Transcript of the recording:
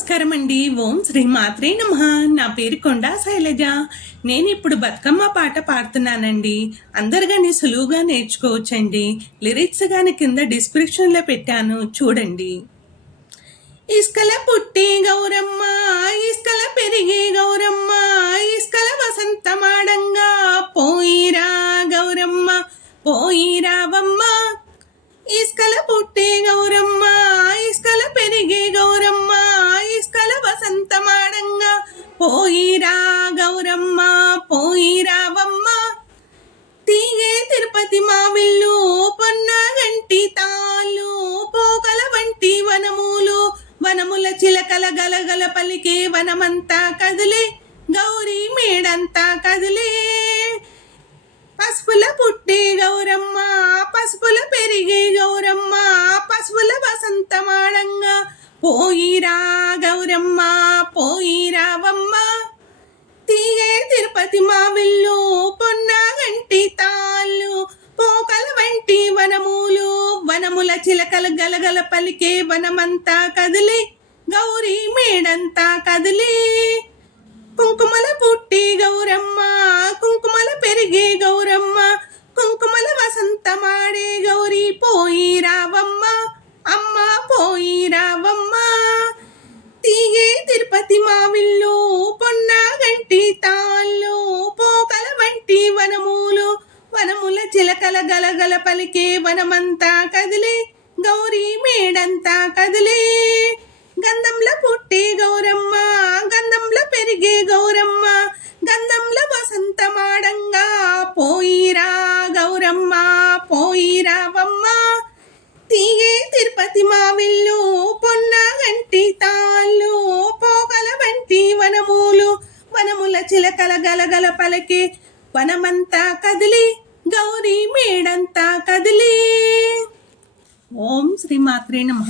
నమస్కారం అండి. ఓం శ్రీ మాత్రే నమ. నా పేరు కొండా శైలజ. నేను ఇప్పుడు బతుకమ్మ పాట పాడుతున్నానండి. అందరిగానే సులువుగా నేర్చుకోవచ్చండి. లిరిక్స్ గాని కింద డిస్క్రిప్షన్లో పెట్టాను. చూడండి. ఇసుకల పుట్టి గౌరమ్మ ఇసుకల పెరిగి గౌరమ్మ ఇసుకల వసంతమాడంగా పోయిరా గౌరమ్మ పోయిరా పోయిరా గౌరమ్మ పోయిరావమ్మ తీగే తిరుపతి మావిల్లు పొన్న గంటి తాళ్ళు పోకల వంటి వనములు. వనముల చిలకల గలగల పలికే వనమంతా కదిలే గౌరీ మేడంతా కదిలే. పసుపుల పుట్టే గౌరమ్మ పసుపుల పెరిగే గౌరమ్మ పసుపుల వసంతమాడంగా పోయిరా గౌరమ్మ పోయిరావమ్మ తీగే తిరుపతి మావిల్లు పొన్న తాళ్ళు. పోకల వంటి వనములు వనముల చిలకల గలగల పలికే వనమంతా కదిలి గౌరీ మేడంతా కదిలి. కుంకుమల పుట్టి గౌరమ్మ కుంకుమల పెరిగే గౌరమ్మ కుంకుమల వసంతమాడే గౌరీ పోయి రావమ్మ చిలకల గలగల పలికే వనమంతా కదిలే గౌరీ మేడంతా కదిలే. గంధంలో పుట్టే గౌరమ్మ గంధంలో పెరిగే గౌరమ్మ గంధంలో వసంతమాడంగా పోయిరా గౌరమ్మ పోయిరావమ్మ తీగే తిరుపతి మావిల్లు పొన్న గంటి తాళ్ళు పోగల వంటి వనములు వనముల చిలకల గలగల పలకే వనమంతా కదిలి గౌరీ మేడంతా కదిలి. ఓం శ్రీ మాత్రే నమ.